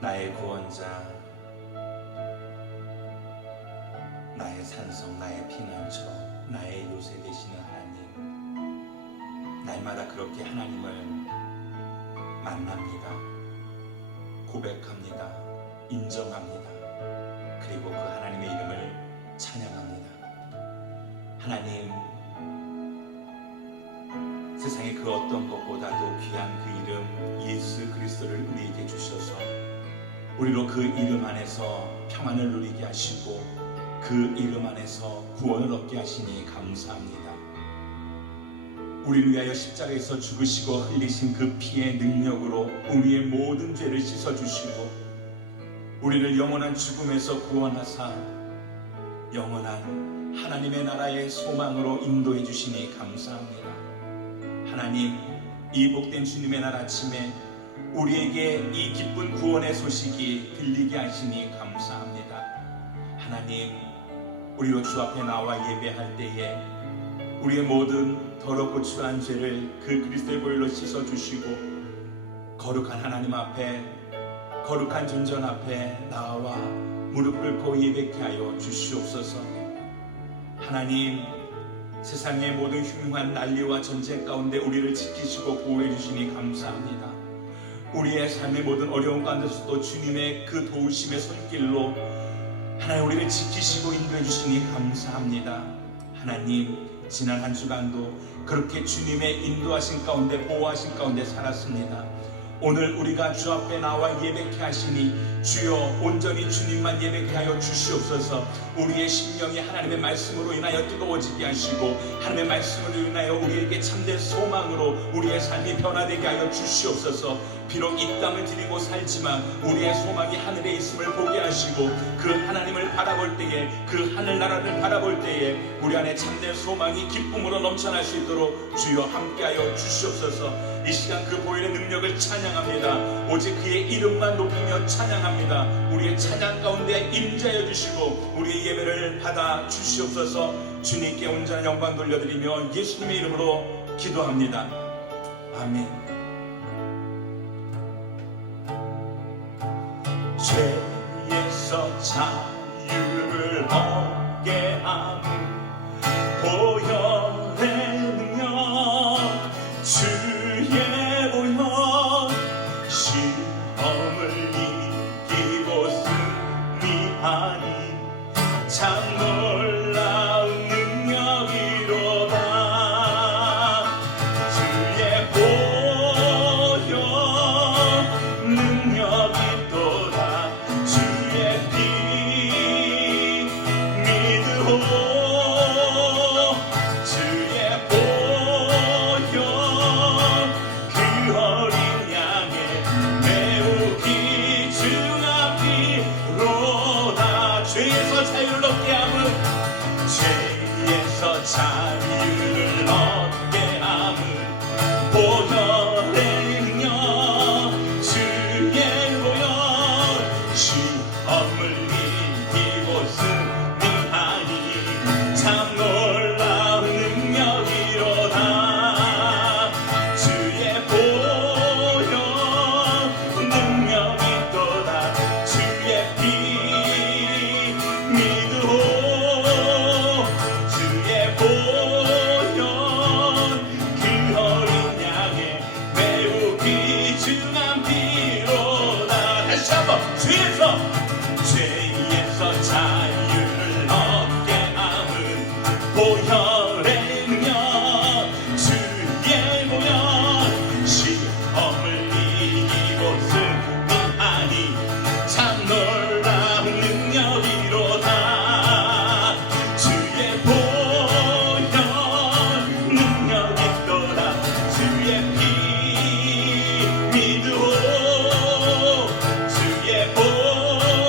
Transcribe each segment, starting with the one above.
나의 구원자, 나의 산성, 나의 피난처, 나의 요새 되시는 하나님, 날마다 그렇게 하나님을 만납니다. 고백합니다. 인정합니다. 그리고 그 하나님의 이름을 찬양합니다. 하나님, 세상의 그 어떤 것보다도 귀한 그 이름 예수 그리스도를 우리에게 주셔서 우리로 그 이름 안에서 평안을 누리게 하시고 그 이름 안에서 구원을 얻게 하시니 감사합니다. 우리를 위하여 십자가에서 죽으시고 흘리신 그 피의 능력으로 우리의 모든 죄를 씻어주시고 우리를 영원한 죽음에서 구원하사 영원한 하나님의 나라의 소망으로 인도해 주시니 감사합니다. 하나님, 이 복된 주님의 날 아침에 우리에게 이 기쁜 구원의 소식이 들리게 하시니 감사합니다. 하나님, 우리로 주 앞에 나와 예배할 때에 우리의 모든 더럽고 추한 죄를 그 그리스도의 보혈로 씻어주시고 거룩한 하나님 앞에, 거룩한 존전 앞에 나와 무릎 꿇고 예배케 하여 주시옵소서. 하나님, 세상의 모든 흉흉한 난리와 전쟁 가운데 우리를 지키시고 보호해 주시니 감사합니다. 우리의 삶의 모든 어려움 가운데서도 주님의 그 도우심의 손길로 하나님 우리를 지키시고 인도해 주시니 감사합니다. 하나님, 지난 한 주간도 그렇게 주님의 인도하신 가운데 보호하신 가운데 살았습니다. 오늘 우리가 주 앞에 나와 예배케 하시니 주여 온전히 주님만 예배케 하여 주시옵소서. 우리의 심령이 하나님의 말씀으로 인하여 뜨거워지게 하시고 하나님의 말씀으로 인하여 우리에게 참된 소망으로 우리의 삶이 변화되게 하여 주시옵소서. 비록 이 땅을 드리고 살지만 우리의 소망이 하늘에 있음을 보게 하시고 그 하나님을 바라볼 때에, 그 하늘나라를 바라볼 때에 우리 안에 참된 소망이 기쁨으로 넘쳐날 수 있도록 주여 함께하여 주시옵소서. 이 시간 그 보혈의 능력을 찬양합니다. 오직 그의 이름만 높이며 찬양합니다. 우리의 찬양 가운데 임재하여 주시고 우리의 예배를 받아 주시옵소서. 주님께 온전한 영광 돌려드리며 예수님의 이름으로 기도합니다. 아멘. 죄에서 자유를 얻게 하는 보혈의 능력, 주의 보혈, 시험을 이기고 승리하니 참 놀라운 능력이로다. 주의 보혈 능력이 또다. 주의 피 믿으오. 주의 보혈 그 어린 양의 매우 귀중한 피로다. 죄에서 자유를 얻게 함은, 죄에서 자유를 얻게 함은 보혈의 능력, 주의 보혈, 시험을 이기고 승리하니 참 놀라운 능력이로다. 주의 보혈 능력이 또다. 주의 피 믿으오. 주의 보혈 그 어린 양의 매우 귀중한 피로다. 다시 한번 죄에서 자유를 얻게 함은 보혈의 능력, 주의 보혈, 시험을 이기고 승리하니 참 놀라운 능력이로다. 주의 보혈 능력이 또다. 주의 피 믿으오. 주의 보혈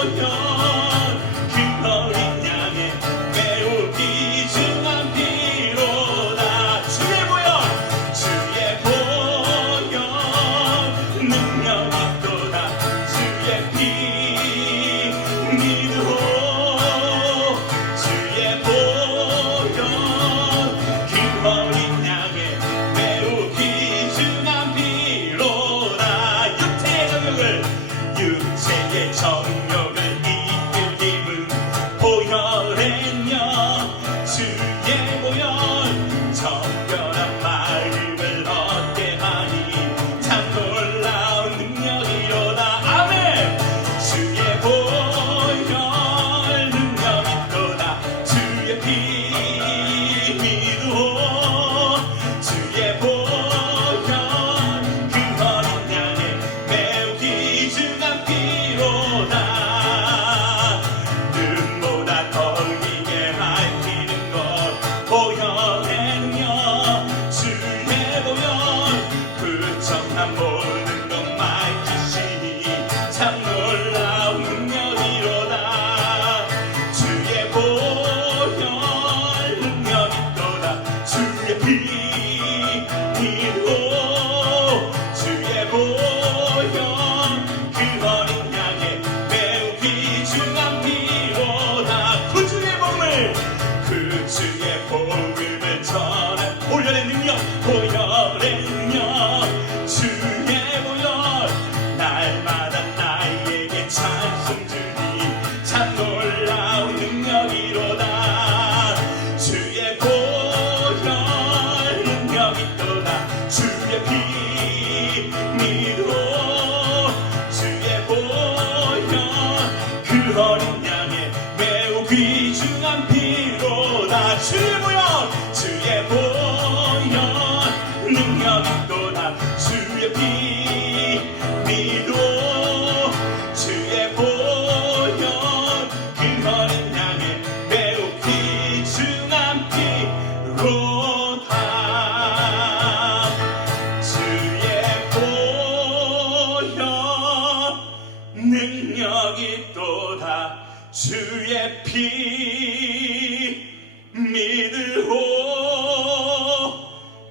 주의 피 믿으오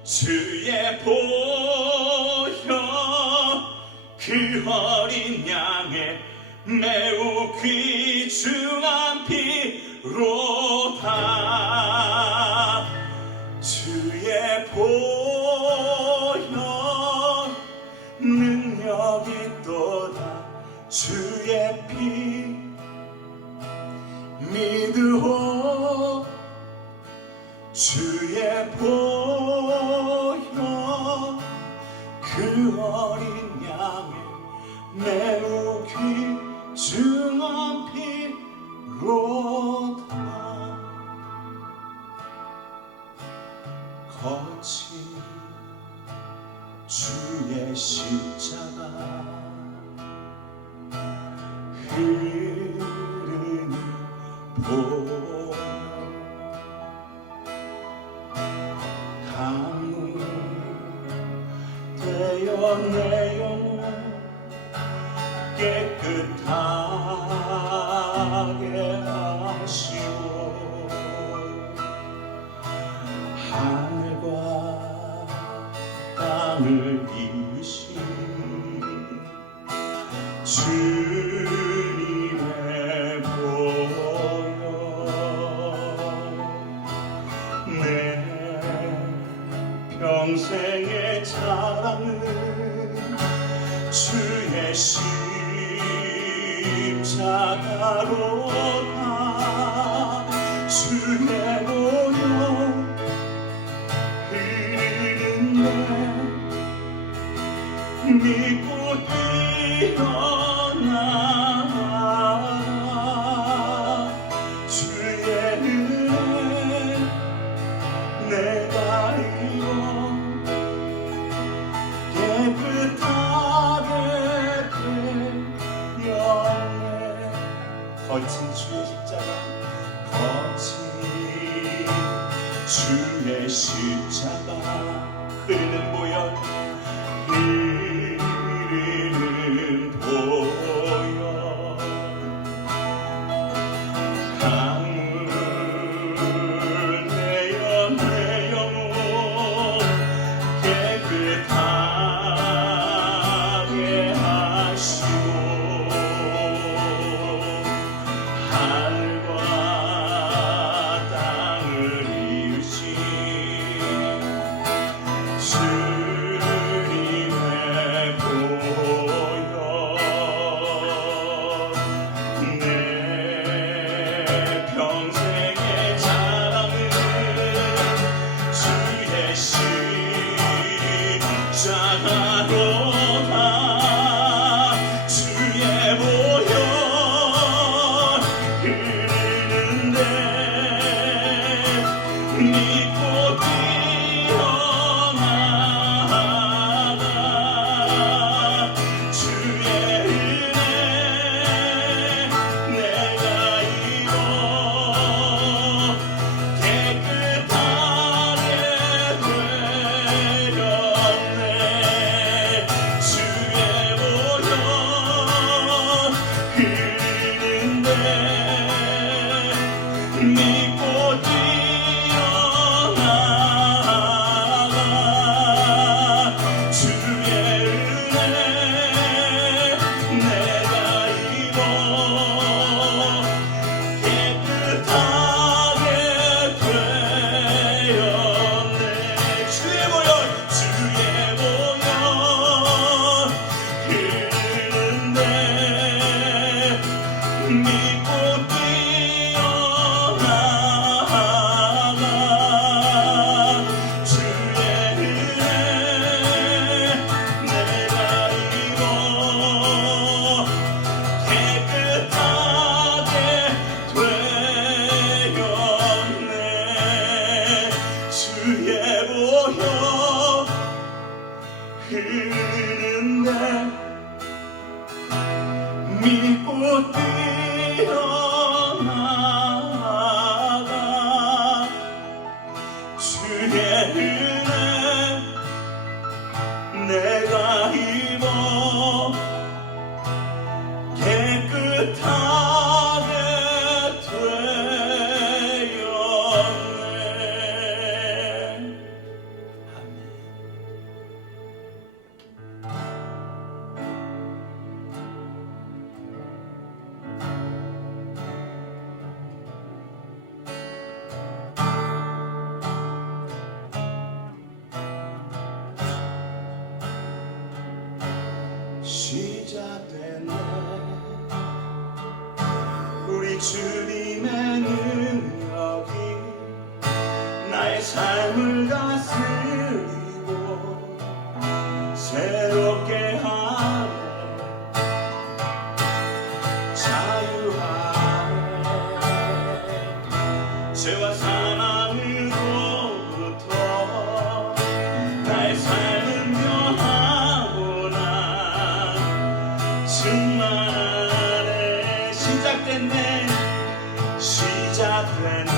주의 보혈 그 어린 양의 매우 귀중한 피로다 주의 보혈 능력이 있도다 주의 피 믿으오 주의 보혈 그 어린 양의 매우 귀중한 피로다 거친 주의 십자가 흐르는 보혈 강물되어 내 영혼 깨끗하게 하시오 하늘과 땅을 이으신 주님의 보혈 내 평생의 자랑은 주의 십자가로다 주의 보혈 흐르는 내 믿고 뛰어나가 주의 은혜 내가 이뤄 깨끗하게 되었네 거친 주의 십자가 거친 주의 십자가 흐르는 보혈 흐르는 보혈 강물되어 내 영혼 깨끗하게 하시오 하늘과 땅을 이으신 주 시작됐네. 우리 주님의 능력이 나의 삶을 다스리고 새롭게 하네. 자유하네. 죄와 사망으로부터 나의 삶은 변하고 난 충만하네. 시작됐네. 시작됐네.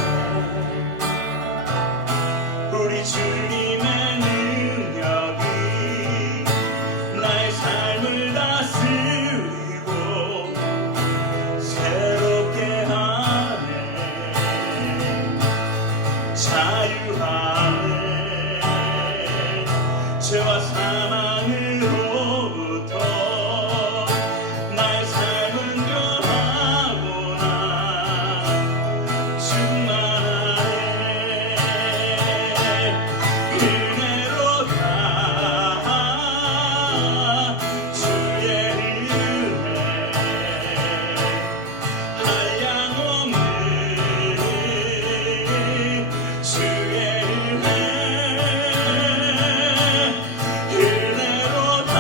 우리 주님의 능력이 나의 삶을 다스리고 새롭게 하네. 자유하네. 죄와 사망으로부터 나의 삶은 변하고 난 충만하네. 은혜로다 주의 은혜 한량없는 주의 은혜로다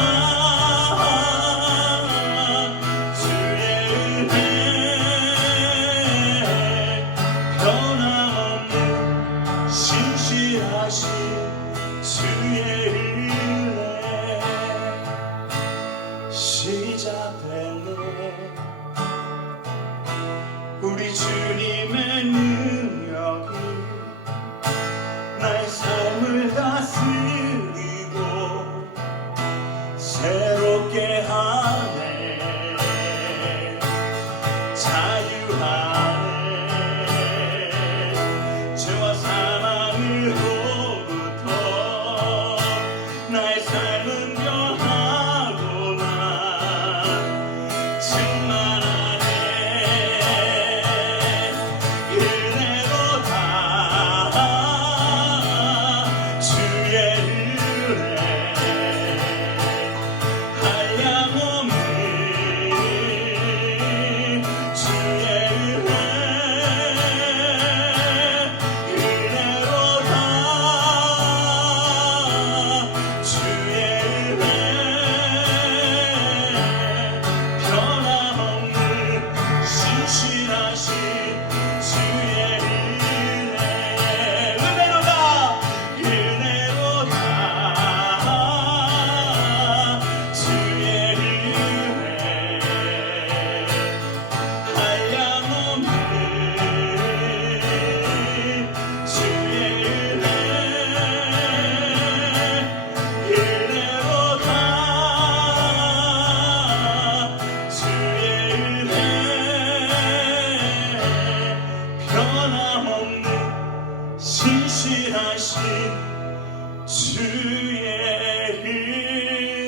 주의 은혜 변함없는 신실하신 주의 은혜. 시작됐네. 우리 주님의 능력이 나의 삶을 다스리고 새롭게 하네. 자유하네. 죄와 사망으로부터 나의 삶은 변하고 난 충만하네. 은혜로다 주의 은혜 한량없는 주의 은혜 은혜로다 주의 은혜 변함없는 신실하신 주의 은혜. 은혜로다 은혜로다 주의 은혜 한량없는 주의 은혜 은혜로다 주의 은혜 변함없는 신실하신 주의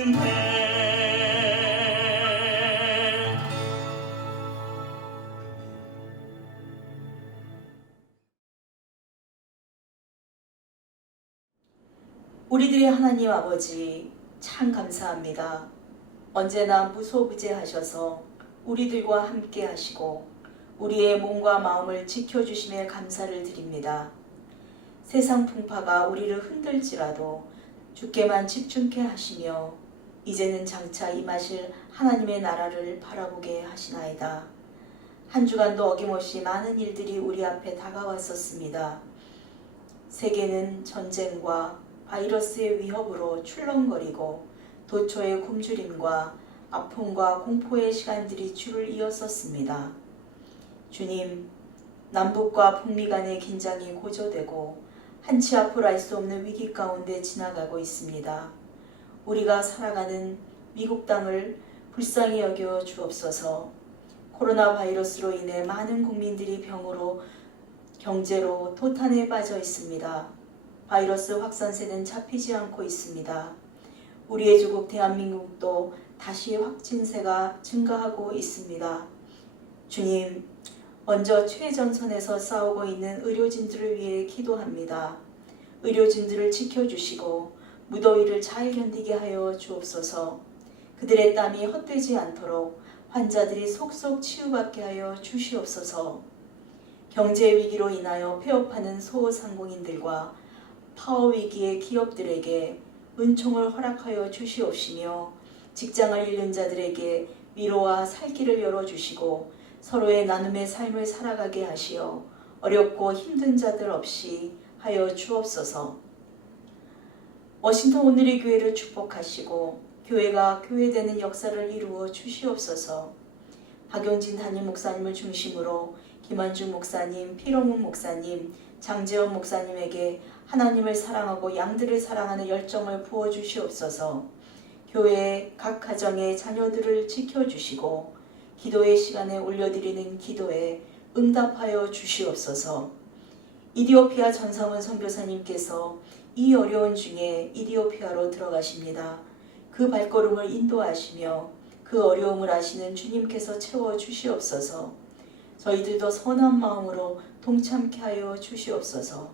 은혜. 우리들의 하나님 아버지 참 감사합니다. 언제나 무소부재하셔서 우리들과 함께 하시고 우리의 몸과 마음을 지켜주심에 감사를 드립니다. 세상 풍파가 우리를 흔들지라도 주께만 집중케 하시며 이제는 장차 임하실 하나님의 나라를 바라보게 하시나이다. 한 주간도 어김없이 많은 일들이 우리 앞에 다가왔었습니다. 세계는 전쟁과 바이러스의 위협으로 출렁거리고 도처의 굶주림과 아픔과 공포의 시간들이 줄을 이었었습니다. 주님, 남북과 북미 간의 긴장이 고조되고 한치 앞을 알 수 없는 위기 가운데 지나가고 있습니다. 우리가 살아가는 미국 땅을 불쌍히 여겨 주옵소서. 코로나 바이러스로 인해 많은 국민들이 병으로 경제로 도탄에 빠져 있습니다. 바이러스 확산세는 잡히지 않고 있습니다. 우리의 주국 대한민국도 다시 확진세가 증가하고 있습니다. 주님, 먼저 최전선에서 싸우고 있는 의료진들을 위해 기도합니다. 의료진들을 지켜주시고 무더위를 잘 견디게 하여 주옵소서. 그들의 땀이 헛되지 않도록 환자들이 속속 치유받게 하여 주시옵소서. 경제 위기로 인하여 폐업하는 소상공인들과 파업 위기의 기업들에게 은총을 허락하여 주시옵시며 직장을 잃는 자들에게 위로와 살 길을 열어주시고 서로의 나눔의 삶을 살아가게 하시어 어렵고 힘든 자들 없이 하여 주옵소서. 워싱턴 오늘의 교회를 축복하시고 교회가 교회되는 역사를 이루어 주시옵소서. 박용진 담임 목사님을 중심으로 김한주 목사님, 피로문 목사님, 장재원 목사님에게 하나님을 사랑하고 양들을 사랑하는 열정을 부어주시옵소서. 교회의 각 가정의 자녀들을 지켜주시고 기도의 시간에 올려드리는 기도에 응답하여 주시옵소서. 이디오피아 전상훈 선교사님께서 이 어려운 중에 이디오피아로 들어가십니다. 그 발걸음을 인도하시며 그 어려움을 아시는 주님께서 채워주시옵소서. 저희들도 선한 마음으로 동참케 하여 주시옵소서.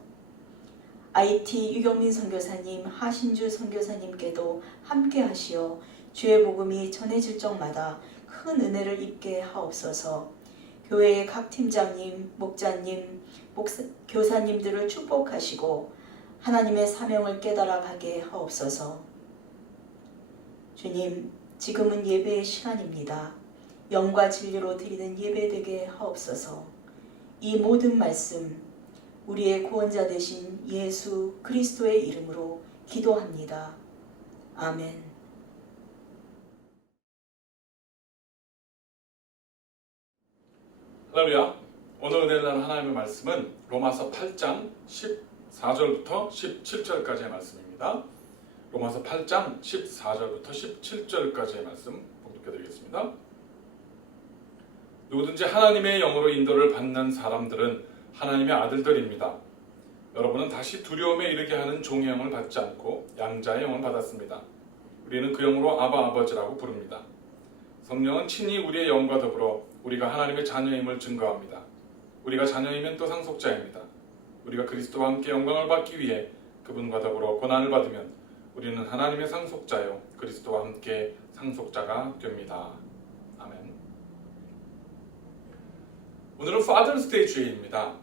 IT 유경민 선교사님, 하신주 선교사님께도 함께 하시어 주의 복음이 전해질 적마다 큰 은혜를 입게 하옵소서. 교회의 각 팀장님, 목자님, 교사님들을 축복하시고 하나님의 사명을 깨달아 가게 하옵소서. 주님, 지금은 예배의 시간입니다. 영과 진리로 드리는 예배 되게 하옵소서. 이 모든 말씀 우리의 구원자 되신 예수 그리스도의 이름으로 기도합니다. 아멘. 할렐루야. 오늘 은혜를 나눈 하나님의 말씀은 로마서 8장 14절부터 17절까지의 말씀입니다. 로마서 8장 14절부터 17절까지의 말씀 봉독해드리겠습니다. 누구든지 하나님의 영으로 인도를 받는 사람들은 하나님의 아들들입니다. 여러분은 다시 두려움에 이르게 하는 종의 영을 받지 않고 양자의 영을 받았습니다. 우리는 그 영으로 아바 아버지라고 부릅니다. 성령은 친히 우리의 영과 더불어 우리가 하나님의 자녀임을 증거합니다. 우리가 자녀이면 또 상속자입니다. 우리가 그리스도와 함께 영광을 받기 위해 그분과 더불어 고난을 받으면 우리는 하나님의 상속자요 그리스도와 함께 상속자가 됩니다. 아멘. 오늘은 Father's Day 주일입니다.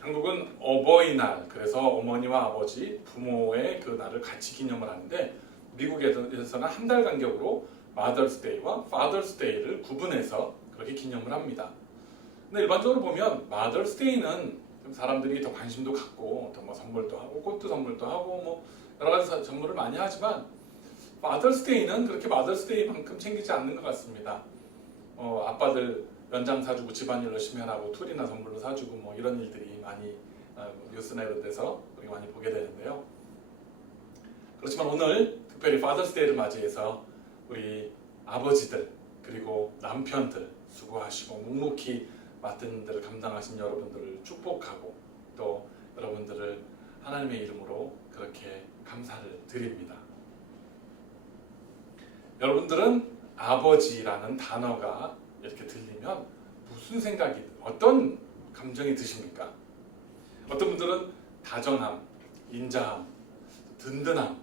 한국은 어버이날, 그래서 어머니와 아버지, 부모의 그 날을 같이 기념을 하는데 미국에서는 한 달 간격으로 Mother's Day와 Father's Day를 구분해서 그렇게 기념을 합니다. 근데 일반적으로 보면 Mother's Day는 좀 사람들이 더 관심도 갖고 더 뭐 선물도 하고 꽃도 선물도 하고 뭐 여러 가지 선물을 많이 하지만 Father's Day는 그렇게 Mother's Day만큼 챙기지 않는 것 같습니다. 아빠들 연장 사주고 집안일 열심히 하라고 툴이나 선물로 사주고 뭐 이런 일들이 많이 뉴스나 이런 데서 우리가 많이 보게 되는데요. 그렇지만 오늘 특별히 Father's Day를 맞이해서 우리 아버지들 그리고 남편들 수고하시고 묵묵히 맡은 일을 감당하신 여러분들을 축복하고 또 여러분들을 하나님의 이름으로 그렇게 감사를 드립니다. 여러분들은 아버지라는 단어가 이렇게 들리면 무슨 생각이, 어떤 감정이 드십니까? 어떤 분들은 다정함, 인자함, 든든함,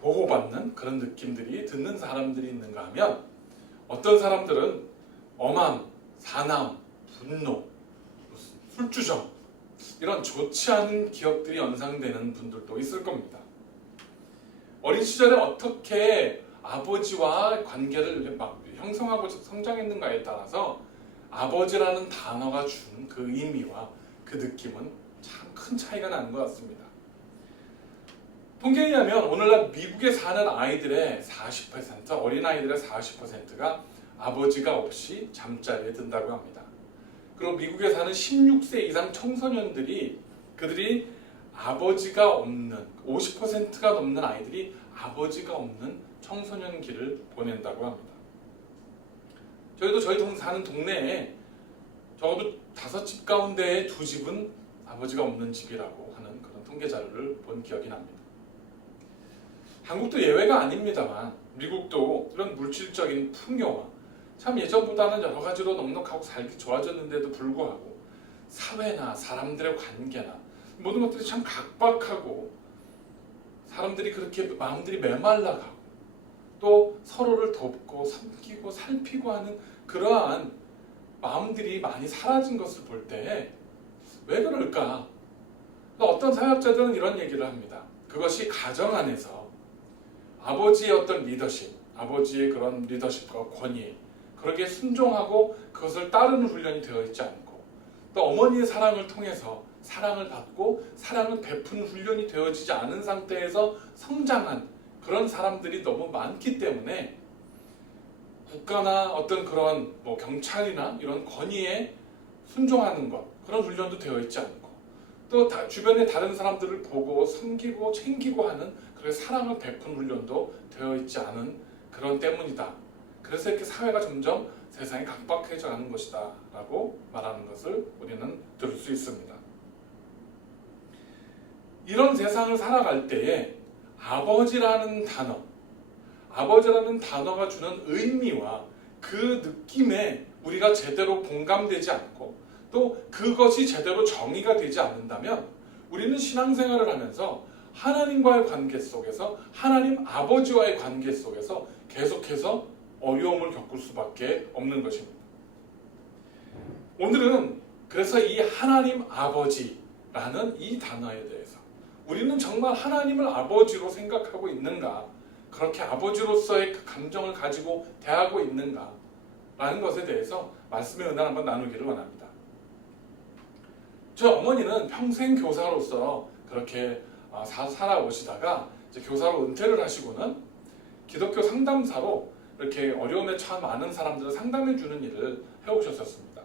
보호받는 그런 느낌들이 드는 사람들이 있는가 하면 어떤 사람들은 엄함, 사남, 분노, 술주정 이런 좋지 않은 기억들이 연상되는 분들도 있을 겁니다. 어린 시절에 어떻게 아버지와 관계를 막 형성하고 성장했는가에 따라서 아버지라는 단어가 준 그 의미와 그 느낌은 참 큰 차이가 나는 것 같습니다. 통계에 의하면 오늘날 미국에 사는 아이들의 40%, 어린아이들의 40%가 아버지가 없이 잠자리에 든다고 합니다. 그리고 미국에 사는 16세 이상 청소년들이 그들이 아버지가 없는 50%가 넘는 아이들이 아버지가 없는 청소년기를 보낸다고 합니다. 저희도 저희 사는 동네에 적어도 5집 가운데 2집은 아버지가 없는 집이라고 하는 그런 통계 자료를 본 기억이 납니다. 한국도 예외가 아닙니다만 미국도 이런 물질적인 풍요와 참 예전보다는 여러 가지로 넉넉하고 살기 좋아졌는데도 불구하고 사회나 사람들의 관계나 모든 것들이 참 각박하고 사람들이 그렇게 마음들이 메말라가고 또 서로를 돕고 섬기고 살피고 하는 그러한 마음들이 많이 사라진 것을 볼 때 왜 그럴까? 어떤 사역자들은 이런 얘기를 합니다. 그것이 가정 안에서 아버지의 어떤 리더십, 아버지의 그런 리더십과 권위, 그렇게 순종하고 그것을 따르는 훈련이 되어 있지 않고, 또 어머니의 사랑을 통해서 사랑을 받고 사랑을 베푸는 훈련이 되어지지 않은 상태에서 성장한 그런 사람들이 너무 많기 때문에 국가나 어떤 그런 경찰이나 이런 권위에 순종하는 것, 그런 훈련도 되어 있지 않고, 또 주변의 다른 사람들을 보고 섬기고 챙기고 하는 그런 사랑을 베푸는 훈련도 되어 있지 않은 그런 때문이다. 그래서 이렇게 사회가 점점 세상이 각박해져 가는 것이다 라고 말하는 것을 우리는 들을 수 있습니다. 이런 세상을 살아갈 때에 아버지라는 단어가 주는 의미와 그 느낌에 우리가 제대로 공감되지 않고, 또 그것이 제대로 정의가 되지 않는다면 우리는 신앙생활을 하면서 하나님과의 관계 속에서, 하나님 아버지와의 관계 속에서 계속해서 어려움을 겪을 수밖에 없는 것입니다. 오늘은 그래서 이 하나님 아버지라는 이 단어에 대해서 우리는 정말 하나님을 아버지로 생각하고 있는가, 그렇게 아버지로서의 그 감정을 가지고 대하고 있는가 라는 것에 대해서 말씀의 은혜를 한번 나누기를 원합니다. 저희 어머니는 평생 교사로서 그렇게 살아오시다가 이제 교사로 은퇴를 하시고는 기독교 상담사로 이렇게 어려움에 처한 많은 사람들을 상담해 주는 일을 해오셨었습니다.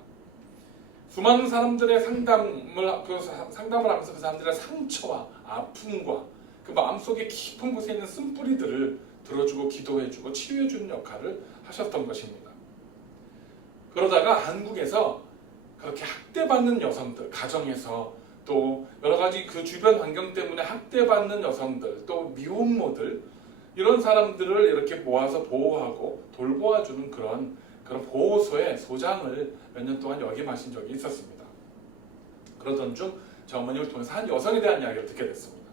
수많은 사람들의 상담을 하면서 그 사람들의 상처와 아픔과 그 마음속에 깊은 곳에 있는 쓴뿌리들을 들어주고 기도해주고 치유해주는 역할을 하셨던 것입니다. 그러다가 한국에서 그렇게 학대받는 여성들, 가정에서 또 여러 가지 그 주변 환경 때문에 학대받는 여성들, 또 미혼모들, 이런 사람들을 이렇게 모아서 보호하고 돌보아주는 그런 보호소의 소장을 몇 년 동안 역임하신 적이 있었습니다. 그러던 중 제 어머님을 통해서 한 여성에 대한 이야기를 듣게 됐습니다.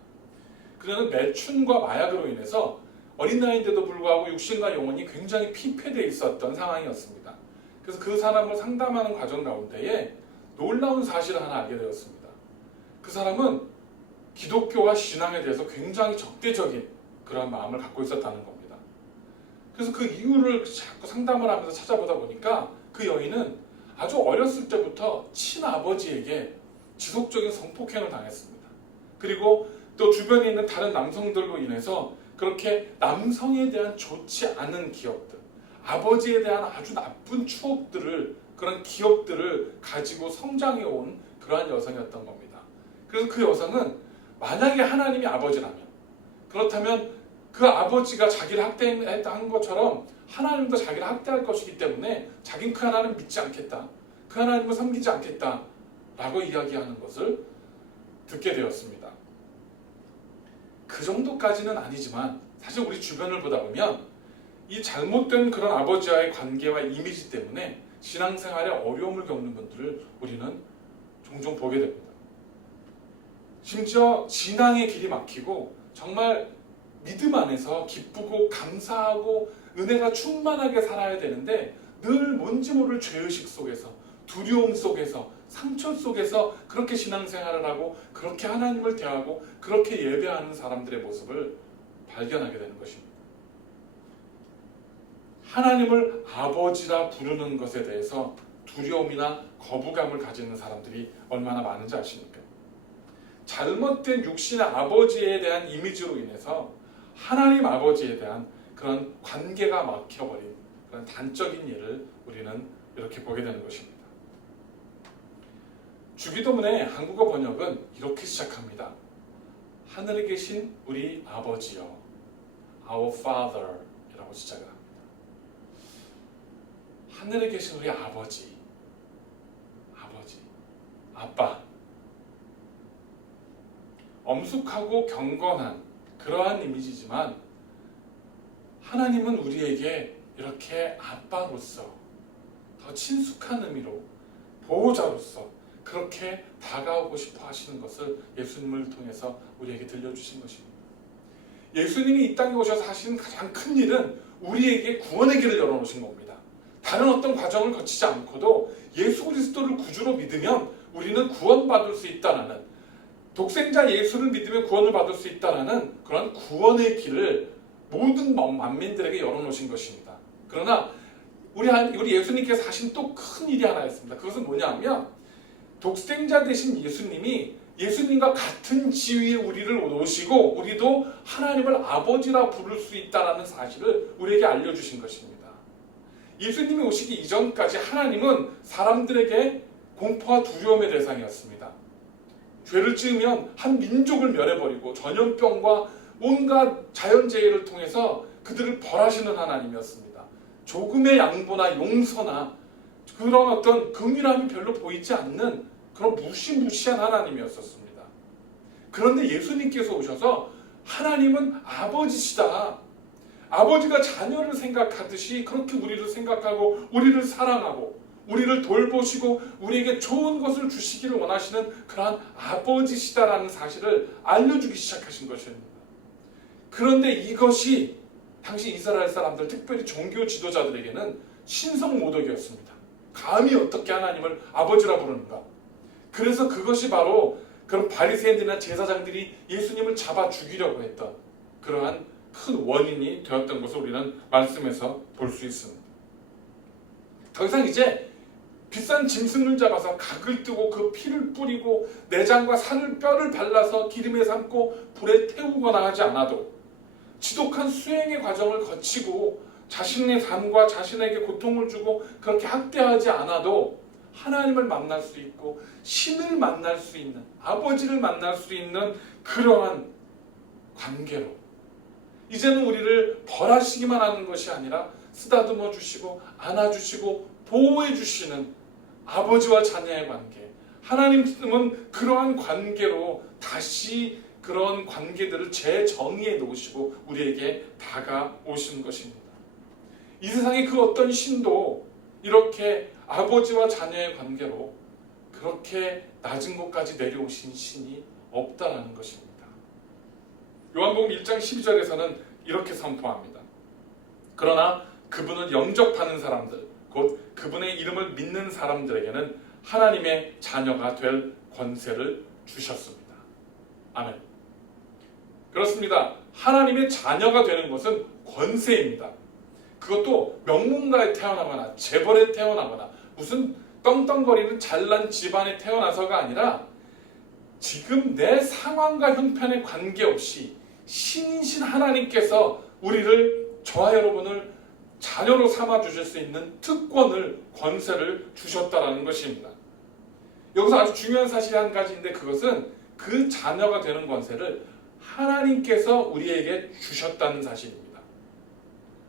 그녀는 매춘과 마약으로 인해서 어린 나이인데도 불구하고 육신과 영혼이 굉장히 피폐되어 있었던 상황이었습니다. 그래서 그 사람을 상담하는 과정 가운데에 놀라운 사실을 하나 알게 되었습니다. 그 사람은 기독교와 신앙에 대해서 굉장히 적대적인 그런 마음을 갖고 있었다는 겁니다. 그래서 그 이유를 자꾸 상담을 하면서 찾아보다 보니까 그 여인은 아주 어렸을 때부터 친아버지에게 지속적인 성폭행을 당했습니다. 그리고 또 주변에 있는 다른 남성들로 인해서 그렇게 남성에 대한 좋지 않은 기억들, 아버지에 대한 아주 나쁜 추억들을, 그런 기억들을 가지고 성장해 온 그러한 여성이었던 겁니다. 그래서 그 여성은 만약에 하나님이 아버지라면, 그렇다면 그 아버지가 자기를 학대한 것처럼 하나님도 자기를 학대할 것이기 때문에 자기는 그 하나님 믿지 않겠다, 그 하나님을 섬기지 않겠다 라고 이야기하는 것을 듣게 되었습니다. 그 정도까지는 아니지만 사실 우리 주변을 보다 보면 이 잘못된 그런 아버지와의 관계와 이미지 때문에 신앙생활에 어려움을 겪는 분들을 우리는 종종 보게 됩니다. 심지어 신앙의 길이 막히고 정말 믿음 안에서 기쁘고 감사하고 은혜가 충만하게 살아야 되는데 늘 뭔지 모를 죄의식 속에서, 두려움 속에서, 상처 속에서 그렇게 신앙생활을 하고 그렇게 하나님을 대하고 그렇게 예배하는 사람들의 모습을 발견하게 되는 것입니다. 하나님을 아버지라 부르는 것에 대해서 두려움이나 거부감을 가지는 사람들이 얼마나 많은지 아십니까? 잘못된 육신의 아버지에 대한 이미지로 인해서 하나님 아버지에 대한 그런 관계가 막혀버린 그런 단적인 예를 우리는 이렇게 보게 되는 것입니다. 주기도문의 한국어 번역은 이렇게 시작합니다. 하늘에 계신 우리 아버지여, Our Father 이라고 시작을 합니다. 하늘에 계신 우리 아버지, 아빠. 엄숙하고 경건한 그러한 이미지지만 하나님은 우리에게 이렇게 아빠로서 더 친숙한 의미로 보호자로서 그렇게 다가오고 싶어 하시는 것을 예수님을 통해서 우리에게 들려주신 것입니다. 예수님이 이 땅에 오셔서 하시는 가장 큰 일은 우리에게 구원의 길을 열어놓으신 겁니다. 다른 어떤 과정을 거치지 않고도 예수 그리스도를 구주로 믿으면 우리는 구원받을 수 있다라는, 독생자 예수를 믿으면 구원을 받을 수 있다라는 그런 구원의 길을 모든 만민들에게 열어놓으신 것입니다. 그러나 우리 예수님께서 하신 또 큰 일이 하나 있습니다. 그것은 뭐냐면 독생자 되신 예수님과 같은 지위에 우리를 놓으시고 우리도 하나님을 아버지라 부를 수 있다는 사실을 우리에게 알려주신 것입니다. 예수님이 오시기 이전까지 하나님은 사람들에게 공포와 두려움의 대상이었습니다. 죄를 지으면 한 민족을 멸해버리고 전염병과 온갖 자연재해를 통해서 그들을 벌하시는 하나님이었습니다. 조금의 양보나 용서나 그런 어떤 긍휼함이 별로 보이지 않는 그런 무시무시한 하나님이었었습니다. 그런데 예수님께서 오셔서 하나님은 아버지시다. 아버지가 자녀를 생각하듯이 그렇게 우리를 생각하고 우리를 사랑하고 우리를 돌보시고 우리에게 좋은 것을 주시기를 원하시는 그러한 아버지시다라는 사실을 알려주기 시작하신 것입니다. 그런데 이것이 당시 이스라엘 사람들, 특별히 종교 지도자들에게는 신성모독이었습니다. 감히 어떻게 하나님을 아버지라 부르는가. 그래서 그것이 바로 그런 바리새인들이나 제사장들이 예수님을 잡아 죽이려고 했던 그러한 큰 원인이 되었던 것을 우리는 말씀에서 볼 수 있습니다. 더 이상 이제 비싼 짐승을 잡아서 각을 뜨고 그 피를 뿌리고 내장과 살을 뼈를 발라서 기름에 삶고 불에 태우거나 하지 않아도 지독한 수행의 과정을 거치고 자신의 삶과 자신에게 고통을 주고 그렇게 학대하지 않아도 하나님을 만날 수 있고 신을 만날 수 있는, 아버지를 만날 수 있는 그러한 관계로 이제는 우리를 벌하시기만 하는 것이 아니라 쓰다듬어 주시고 안아주시고 보호해 주시는 아버지와 자녀의 관계, 하나님은 그러한 관계로 다시 그런 관계들을 재정의해 놓으시고 우리에게 다가오시는 것입니다. 이 세상의 그 어떤 신도 이렇게 아버지와 자녀의 관계로 그렇게 낮은 곳까지 내려오신 신이 없다라는 것입니다. 요한복음 1장 12절에서는 이렇게 선포합니다. 그러나 그분을 영접하는 사람들, 곧 그분의 이름을 믿는 사람들에게는 하나님의 자녀가 될 권세를 주셨습니다. 아멘. 그렇습니다. 하나님의 자녀가 되는 것은 권세입니다. 그것도 명문가에 태어나거나 재벌에 태어나거나 무슨 떵떵거리는 잘난 집안에 태어나서가 아니라 지금 내 상황과 형편에 관계없이 신이신 하나님께서 우리를, 저와 여러분을 자녀로 삼아 주실 수 있는 특권을, 권세를 주셨다라는 것입니다. 여기서 아주 중요한 사실이 한 가지인데 그것은 그 자녀가 되는 권세를 하나님께서 우리에게 주셨다는 사실입니다.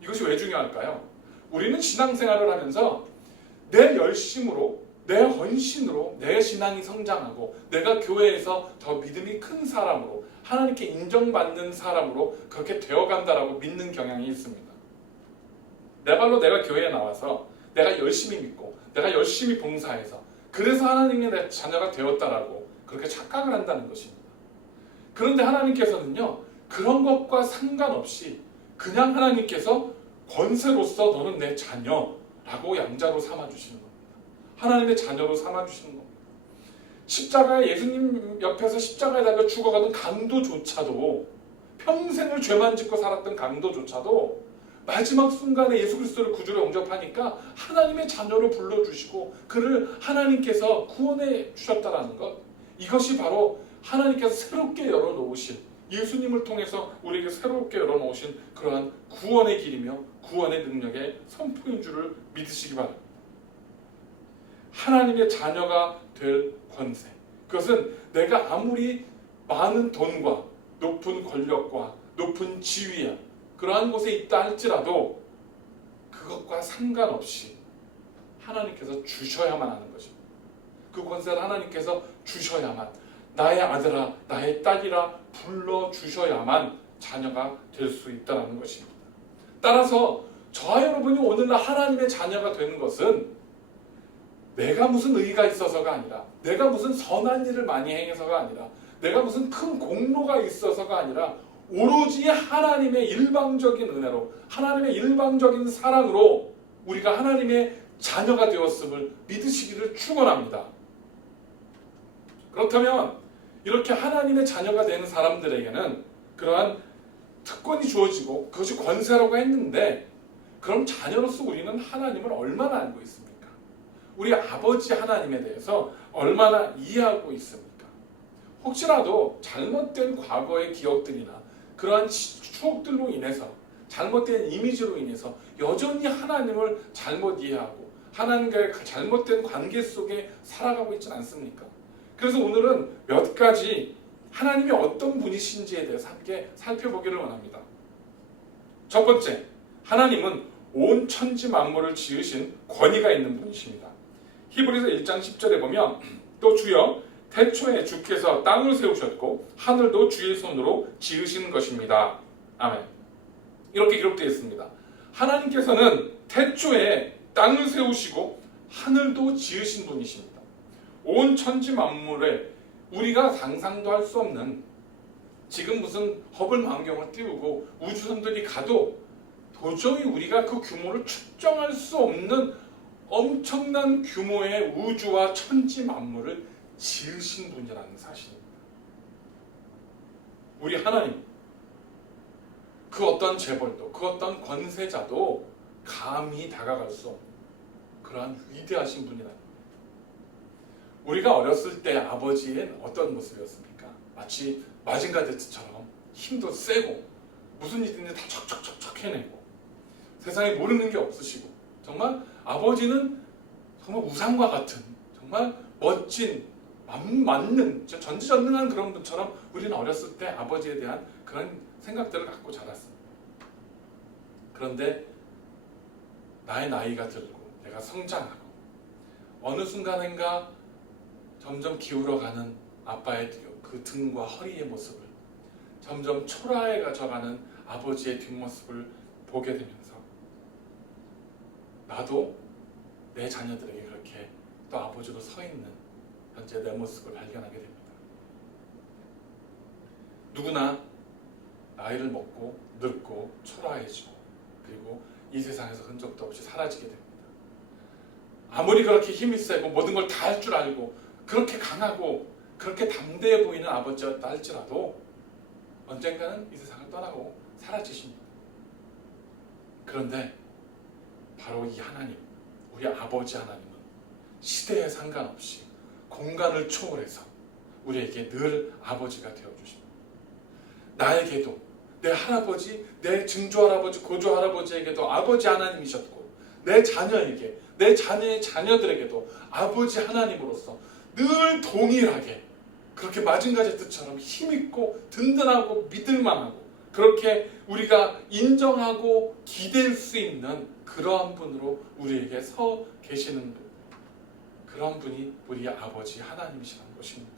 이것이 왜 중요할까요? 우리는 신앙생활을 하면서 내 열심으로, 내 헌신으로 내 신앙이 성장하고 내가 교회에서 더 믿음이 큰 사람으로, 하나님께 인정받는 사람으로 그렇게 되어간다라고 믿는 경향이 있습니다. 내 발로 내가 교회에 나와서 내가 열심히 믿고 내가 열심히 봉사해서 그래서 하나님의 내 자녀가 되었다라고 그렇게 착각을 한다는 것입니다. 그런데 하나님께서는요, 그런 것과 상관없이 그냥 하나님께서 권세로서 너는 내 자녀라고 양자로 삼아주시는 겁니다. 하나님의 자녀로 삼아주시는 겁니다. 십자가에, 예수님 옆에서 십자가에 달려 죽어가던 강도조차도, 평생을 죄만 짓고 살았던 강도조차도 마지막 순간에 예수 그리스도를 구주로 영접하니까 하나님의 자녀로 불러주시고 그를 하나님께서 구원해 주셨다는 것, 이것이 바로 하나님께서 새롭게 열어놓으신, 예수님을 통해서 우리에게 새롭게 열어놓으신 그러한 구원의 길이며 구원의 능력의 선포인 줄을 믿으시기 바랍니다. 하나님의 자녀가 될 권세, 그것은 내가 아무리 많은 돈과 높은 권력과 높은 지위야 그러한 곳에 있다 할지라도 그것과 상관없이 하나님께서 주셔야만 하는 것입니다. 그 권세를 하나님께서 주셔야만, 나의 아들아 나의 딸이라 불러주셔야만 자녀가 될 수 있다는 것입니다. 따라서 저와 여러분이 오늘날 하나님의 자녀가 되는 것은 내가 무슨 의의가 있어서가 아니라, 내가 무슨 선한 일을 많이 행해서가 아니라, 내가 무슨 큰 공로가 있어서가 아니라 오로지 하나님의 일방적인 은혜로, 하나님의 일방적인 사랑으로 우리가 하나님의 자녀가 되었음을 믿으시기를 축원합니다. 그렇다면 이렇게 하나님의 자녀가 되는 사람들에게는 그러한 특권이 주어지고 그것이 권세라고 했는데, 그럼 자녀로서 우리는 하나님을 얼마나 알고 있습니까? 우리 아버지 하나님에 대해서 얼마나 이해하고 있습니까? 혹시라도 잘못된 과거의 기억들이나 그러한 추억들로 인해서, 잘못된 이미지로 인해서 여전히 하나님을 잘못 이해하고 하나님과의 잘못된 관계 속에 살아가고 있지는 않습니까? 그래서 오늘은 몇 가지 하나님이 어떤 분이신지에 대해서 함께 살펴보기를 원합니다. 첫 번째, 하나님은 온 천지 만물을 지으신 권위가 있는 분이십니다. 히브리서 1장 10절에 보면 또 주여 태초에 주께서 땅을 세우셨고 하늘도 주의 손으로 지으신 것입니다. 아멘. 이렇게 기록되어 있습니다. 하나님께서는 태초에 땅을 세우시고 하늘도 지으신 분이십니다. 온 천지 만물에 우리가 상상도 할 수 없는, 지금 무슨 허블 망원경을 띄우고 우주선들이 가도 도저히 우리가 그 규모를 측정할 수 없는 엄청난 규모의 우주와 천지 만물을 지으신 분이라는 사실입니다. 우리 하나님, 그 어떤 재벌도, 그 어떤 권세자도 감히 다가갈 수 없는 그러한 위대하신 분이라는 거예요. 우리가 어렸을 때 아버지의 어떤 모습이었습니까? 마치 마징가제트처럼 힘도 세고 무슨 일인지 다 척척척척 해내고 세상에 모르는 게 없으시고, 정말 아버지는 정말 우상과 같은, 정말 멋진, 맞는, 전지전능한 그런 분처럼 우리는 어렸을 때 아버지에 대한 그런 생각들을 갖고 자랐습니다. 그런데 나의 나이가 들고 내가 성장하고 어느 순간인가 점점 기울어가는 아빠의 그 등과 허리의 모습을, 점점 초라해져가는 아버지의 뒷모습을 보게 되면서 나도 내 자녀들에게 그렇게 또 아버지로 서 있는 현재 내 모습을 발견하게 됩니다. 누구나 나이를 먹고 늙고 초라해지고 그리고 이 세상에서 흔적도 없이 사라지게 됩니다. 아무리 그렇게 힘이 세고 모든 걸 다 할 줄 알고 그렇게 강하고 그렇게 담대해 보이는 아버지였다 할지라도 언젠가는 이 세상을 떠나고 사라지십니다. 그런데 바로 이 하나님, 우리 아버지 하나님은 시대에 상관없이 공간을 초월해서 우리에게 늘 아버지가 되어주십니다. 나에게도, 내 할아버지, 내 증조할아버지, 고조할아버지에게도 아버지 하나님이셨고, 내 자녀에게, 내 자녀의 자녀들에게도 아버지 하나님으로서 늘 동일하게 그렇게 마징가제트처럼 힘있고 든든하고 믿을만하고 그렇게 우리가 인정하고 기댈 수 있는 그러한 분으로 우리에게 서 계시는 분, 그런 분이 우리 아버지 하나님이시라는 것입니다.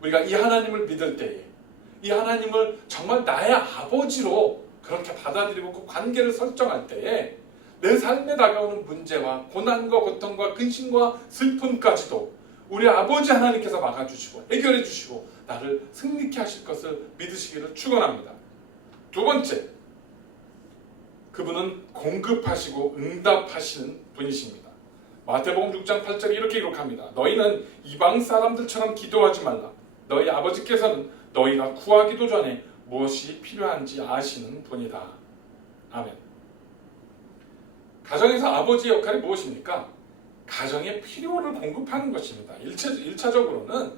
우리가 이 하나님을 믿을 때에, 이 하나님을 정말 나의 아버지로 그렇게 받아들이고 그 관계를 설정할 때에 내 삶에 다가오는 문제와 고난과 고통과 근심과 슬픔까지도 우리 아버지 하나님께서 막아주시고 해결해 주시고 나를 승리케 하실 것을 믿으시기를 축원합니다. 두 번째, 그분은 공급하시고 응답하시는 분이십니다. 마태복음 6장 8절에 이렇게 기록합니다. 너희는 이방 사람들처럼 기도하지 말라. 너희 아버지께서는 너희가 구하기도 전에 무엇이 필요한지 아시는 분이다. 아멘. 가정에서 아버지의 역할이 무엇입니까? 가정의 필요를 공급하는 것입니다. 1차적으로는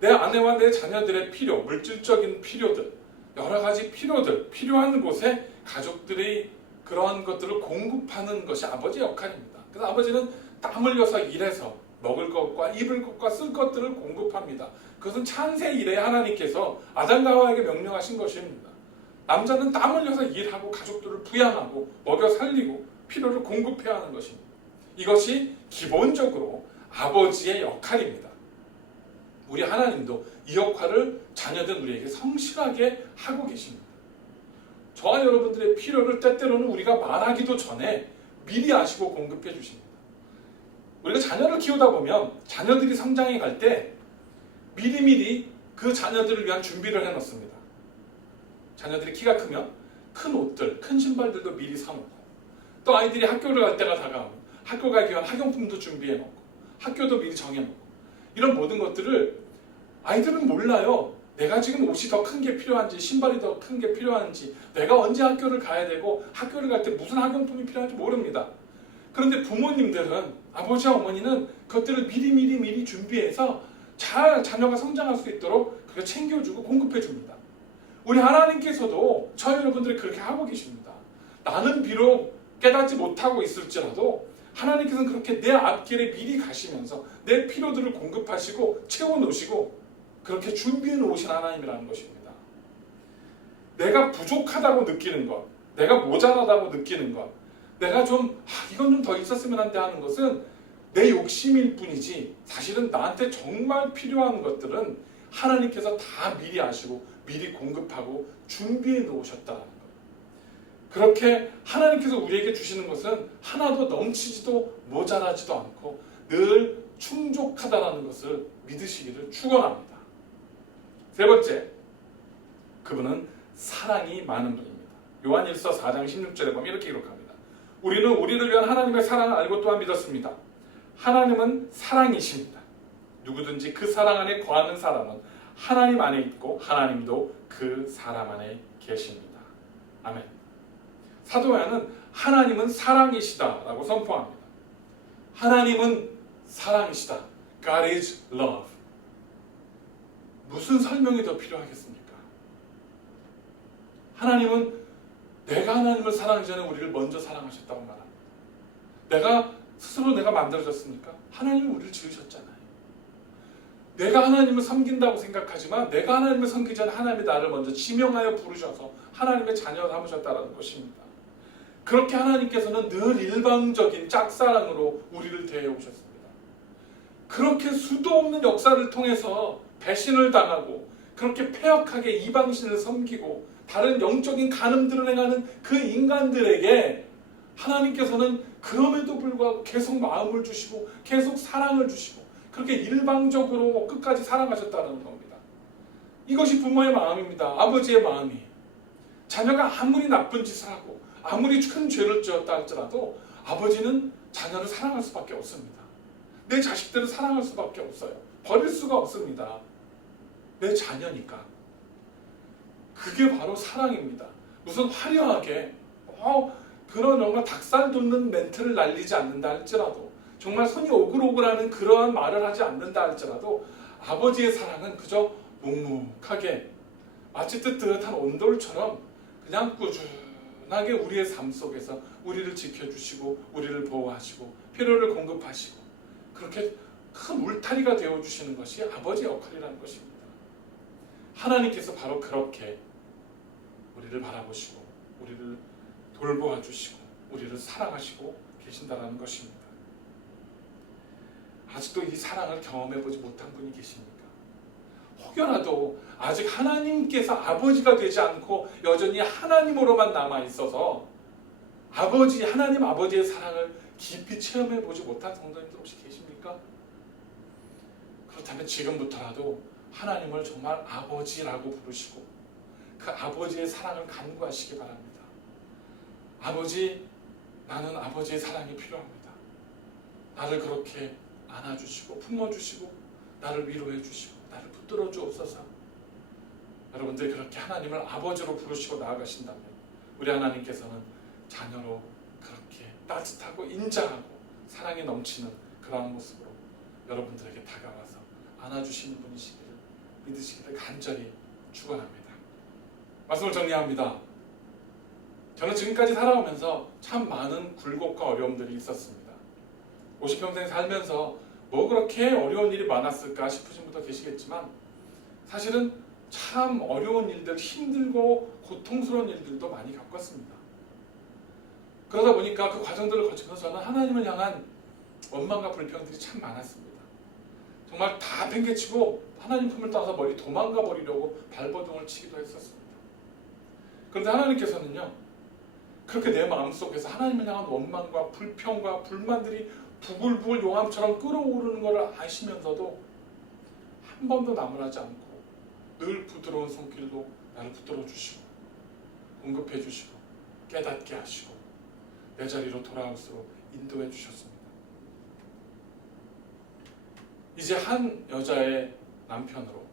내 아내와 내 자녀들의 필요, 물질적인 필요들, 여러 가지 필요들, 필요한 곳에 가족들이 그러한 것들을 공급하는 것이 아버지의 역할입니다. 그래서 아버지는 땀 흘려서 일해서 먹을 것과 입을 것과 쓸 것들을 공급합니다. 그것은 창세 이래 하나님께서 아담과 하와에게 명령하신 것입니다. 남자는 땀 흘려서 일하고 가족들을 부양하고 먹여 살리고 필요를 공급해야 하는 것입니다. 이것이 기본적으로 아버지의 역할입니다. 우리 하나님도 이 역할을 자녀된 우리에게 성실하게 하고 계십니다. 저와 여러분들의 필요를 때때로는 우리가 말하기도 전에 미리 아시고 공급해 주십니다. 우리가 자녀를 키우다 보면 자녀들이 성장해 갈 때 미리미리 그 자녀들을 위한 준비를 해놓습니다. 자녀들이 키가 크면 큰 옷들, 큰 신발들도 미리 사놓고, 또 아이들이 학교를 갈 때가 다가오면 학교 가기 위한 학용품도 준비해놓고, 학교도 미리 정해놓고, 이런 모든 것들을 아이들은 몰라요. 내가 지금 옷이 더 큰 게 필요한지, 신발이 더 큰 게 필요한지, 내가 언제 학교를 가야 되고, 학교를 갈 때 무슨 학용품이 필요한지 모릅니다. 그런데 부모님들은, 아버지와 어머니는 그것들을 미리 준비해서 잘 자녀가 성장할 수 있도록 그렇게 챙겨주고 공급해줍니다. 우리 하나님께서도 저희 여러분들이 그렇게 하고 계십니다. 나는 비록 깨닫지 못하고 있을지라도 하나님께서는 그렇게 내 앞길에 미리 가시면서 내 필요들을 공급하시고 채워놓으시고 그렇게 준비해 놓으신 하나님이라는 것입니다. 내가 부족하다고 느끼는 것, 내가 모자라다고 느끼는 것, 내가 좀 이건 좀 더 있었으면 한데 하는 것은 내 욕심일 뿐이지, 사실은 나한테 정말 필요한 것들은 하나님께서 다 미리 아시고 미리 공급하고 준비해 놓으셨다는 것. 그렇게 하나님께서 우리에게 주시는 것은 하나도 넘치지도 모자라지도 않고 늘 충족하다는 것을 믿으시기를 축원합니다. 세 번째, 그분은 사랑이 많은 분입니다. 요한일서 4장 16절에 보면 이렇게 기록합니다. 우리는 우리를 위한 하나님의 사랑을 알고 또한 믿었습니다. 하나님은 사랑이십니다. 누구든지 그 사랑 안에 거하는 사람은 하나님 안에 있고 하나님도 그 사람 안에 계십니다. 아멘. 사도 요한은 하나님은 사랑이시다라고 선포합니다. 하나님은 사랑이시다. God is love. 무슨 설명이 더 필요하겠습니까? 하나님은 내가 하나님을 사랑하기 전에 우리를 먼저 사랑하셨다고 말합니다. 내가 만들어졌습니까? 하나님이 우리를 지으셨잖아요. 내가 하나님을 섬긴다고 생각하지만 내가 하나님을 섬기기 전에 하나님이 나를 먼저 지명하여 부르셔서 하나님의 자녀 삼으셨다는 것입니다. 그렇게 하나님께서는 늘 일방적인 짝사랑으로 우리를 대해 오셨습니다. 그렇게 수도 없는 역사를 통해서 배신을 당하고 그렇게 패역하게 이방신을 섬기고 다른 영적인 간음들을 행하는 그 인간들에게 하나님께서는 그럼에도 불구하고 계속 마음을 주시고 계속 사랑을 주시고 그렇게 일방적으로 끝까지 사랑하셨다는 겁니다. 이것이 부모의 마음입니다. 아버지의 마음이. 자녀가 아무리 나쁜 짓을 하고 아무리 큰 죄를 지었다 할지라도 아버지는 자녀를 사랑할 수밖에 없습니다. 내 자식들을 사랑할 수밖에 없어요. 버릴 수가 없습니다. 내 자녀니까. 그게 바로 사랑입니다. 무슨 화려하게 그런 정말 닭살 돋는 멘트를 날리지 않는다 할지라도, 정말 손이 오글오글하는 그러한 말을 하지 않는다 할지라도 아버지의 사랑은 그저 묵묵하게 마치 뜨뜻한 온돌처럼 그냥 꾸준하게 우리의 삶 속에서 우리를 지켜주시고 우리를 보호하시고 필요를 공급하시고 그렇게 큰 울타리가 되어주시는 것이 아버지의 역할이라는 것입니다. 하나님께서 바로 그렇게 우리를 바라보시고 우리를 돌보아 주시고 우리를 사랑하시고 계신다는 것입니다. 아직도 이 사랑을 경험해보지 못한 분이 계십니까? 혹여라도 아직 하나님께서 아버지가 되지 않고 여전히 하나님으로만 남아있어서 하나님 아버지의 사랑을 깊이 체험해보지 못한 성도님들 혹시 계십니까? 그렇다면 지금부터라도 하나님을 정말 아버지라고 부르시고 그 아버지의 사랑을 간구하시기 바랍니다. 아버지, 나는 아버지의 사랑이 필요합니다. 나를 그렇게 안아주시고 품어주시고 나를 위로해 주시고 나를 붙들어 주옵소서. 여러분들이 그렇게 하나님을 아버지로 부르시고 나아가신다면 우리 하나님께서는 자녀로 그렇게 따뜻하고 인자하고 사랑이 넘치는 그러한 모습으로 여러분들에게 다가와서 안아주시는 분이시기를 믿으시기를 간절히 축원합니다. 말씀을 정리합니다. 저는 지금까지 살아오면서 참 많은 굴곡과 어려움들이 있었습니다. 50평생 살면서 뭐 그렇게 어려운 일이 많았을까 싶으신 분도 계시겠지만 사실은 참 어려운 일들, 힘들고 고통스러운 일들도 많이 겪었습니다. 그러다 보니까 그 과정들을 거치면서 저는 하나님을 향한 원망과 불평들이 참 많았습니다. 정말 다 팽개치고 하나님 품을 따서 멀리 도망가 버리려고 발버둥을 치기도 했었습니다. 그런데 하나님께서는요, 그렇게 내 마음속에서 하나님을 향한 원망과 불평과 불만들이 부글부글 용암처럼 끓어오르는 것을 아시면서도 한 번도 나무라지 않고 늘 부드러운 손길로 나를 붙들어 주시고 공급해 주시고 깨닫게 하시고 내 자리로 돌아올 수 인도해 주셨습니다. 이제 한 여자의 남편으로,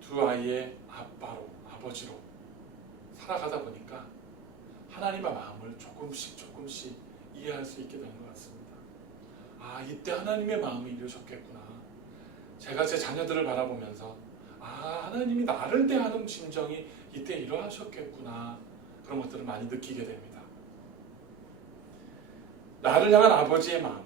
두 아이의 아빠로, 아버지로 살아가다 보니까 하나님의 마음을 조금씩 이해할 수 있게 된 것 같습니다. 아, 이때 하나님의 마음이 이러셨겠구나. 제가 제 자녀들을 바라보면서 아, 하나님이 나를 대하는 심정이 이때 이러하셨겠구나. 그런 것들을 많이 느끼게 됩니다. 나를 향한 아버지의 마음,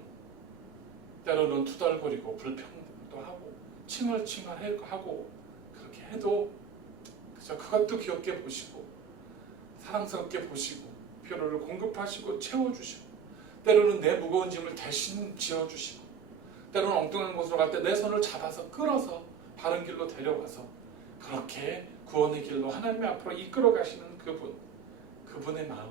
때로는 투덜거리고 불평도 하고 칭얼칭얼하고 그렇게 해도 그저 그것도 귀엽게 보시고 사랑스럽게 보시고 필요를 공급하시고 채워주시고 때로는 내 무거운 짐을 대신 지어주시고 때로는 엉뚱한 곳으로 갈 때 내 손을 잡아서 끌어서 바른 길로 데려와서 그렇게 구원의 길로 하나님의 앞으로 이끌어 가시는 그분의 마음,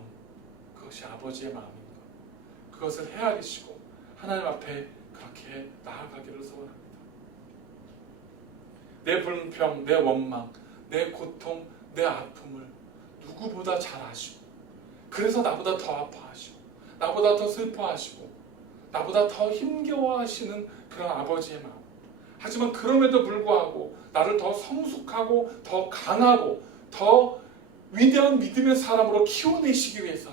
그것이 아버지의 마음인 것, 그것을 헤아리시고 하나님 앞에 그렇게 나아가기를 소원합니다. 내 불평, 내 원망, 내 고통, 내 아픔을 누구보다 잘 아시고 그래서 나보다 더 아파하시고 나보다 더 슬퍼하시고 나보다 더 힘겨워하시는 그런 아버지의 마음. 하지만 그럼에도 불구하고 나를 더 성숙하고 더 강하고 더 위대한 믿음의 사람으로 키워내시기 위해서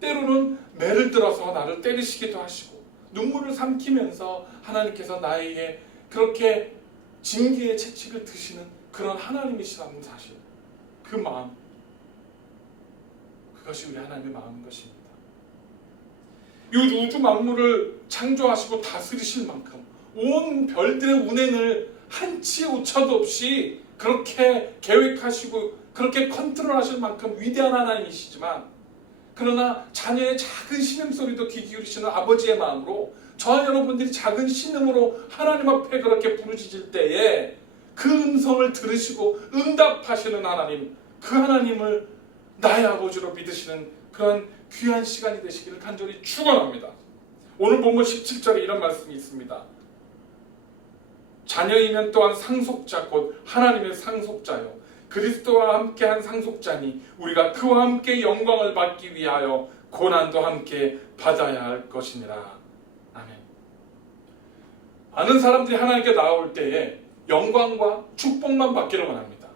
때로는 매를 들어서 나를 때리시기도 하시고 눈물을 삼키면서 하나님께서 나에게 그렇게 징계의 채찍을 드시는 그런 하나님이시라는 사실, 그 마음, 그것이 우리 하나님의 마음인 것입니다. 이 우주 만물을 창조하시고 다스리실 만큼 온 별들의 운행을 한치 오차도 없이 그렇게 계획하시고 그렇게 컨트롤하실 만큼 위대한 하나님이시지만 그러나 자녀의 작은 신음소리도 귀 기울이시는 아버지의 마음으로 저와 여러분들이 작은 신음으로 하나님 앞에 그렇게 부르짖을 때에 그 음성을 들으시고 응답하시는 하나님, 그 하나님을 나의 아버지로 믿으시는 그런 귀한 시간이 되시기를 간절히 축원합니다. 오늘 본문 17절에 이런 말씀이 있습니다. 자녀이면 또한 상속자 곧 하나님의 상속자요 그리스도와 함께한 상속자니 우리가 그와 함께 영광을 받기 위하여 고난도 함께 받아야 할 것이니라. 아멘. 많은 사람들이 하나님께 나아올 때에 영광과 축복만 받기를 원합니다.